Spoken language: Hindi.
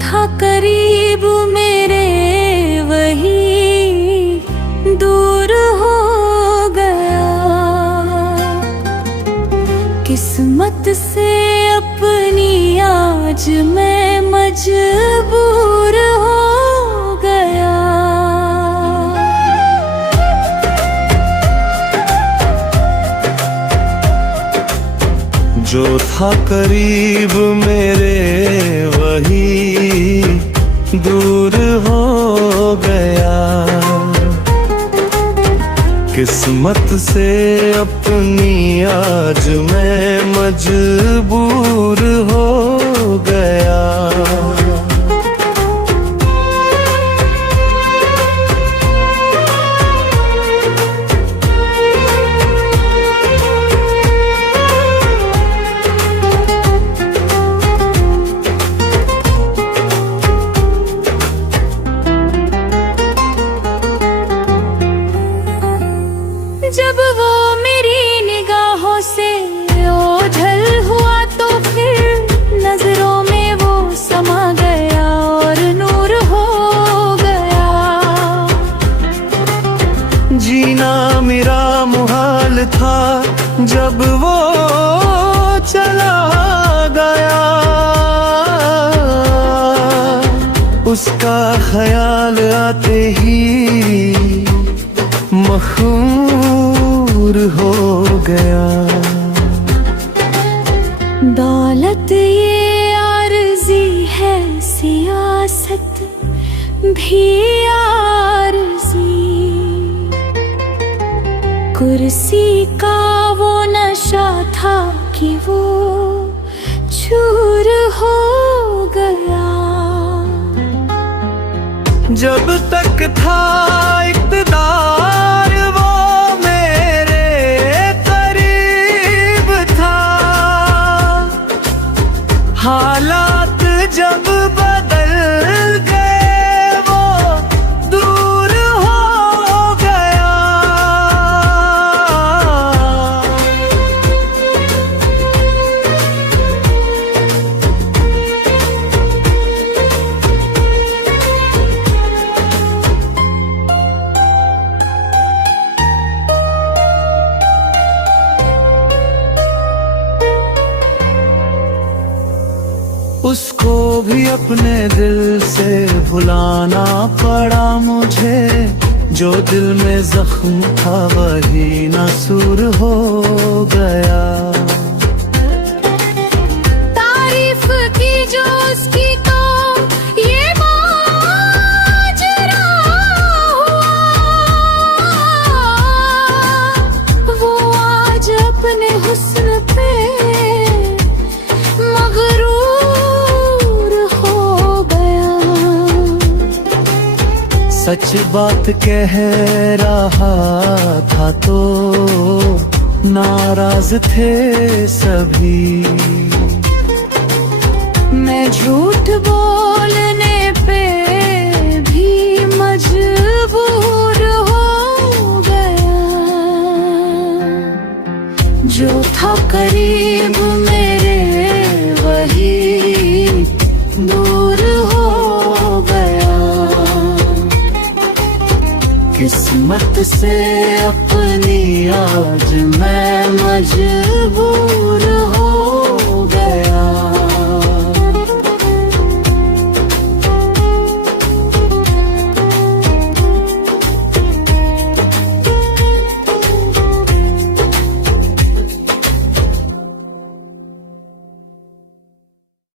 था करीब मेरे वही दूर हो गया। किस्मत से अपनी आज मैं मजबूर हो गया। जो था करीब मेरे वही दूर हो गया। किस्मत से अपनी आज मैं मजबूर हो गया। जब वो मेरी निगाहों से ओझल हुआ तो फिर नजरों में वो समा गया और नूर हो गया। जीना मेरा मुहाल था जब वो चला गया। उसका ख्याल आते ही मखूर हो गया। दौलत ये आरज़ी है, सियासत भी आरज़ी। कुर्सी का वो नशा था कि वो चूर हो गया। जब तक था इक़्तिदार वो मेरे करीब था। हालात जब बदल गए वो दूर हो गया। उसको भी अपने दिल से भुलाना पड़ा मुझे। जो दिल में जख्म था वही नासूर हो गया। तारीफ की जो उसकी तो ये माजरा हुआ। वो आज अपने हुस्न पे सच बात कह रहा था तो नाराज थे सभी। मैं झूठ बोलने पे भी मजबूर हो गया। जो था करीब मेरे वही दूर हो गया। किस्मत से अपनी आज मैं मजबूर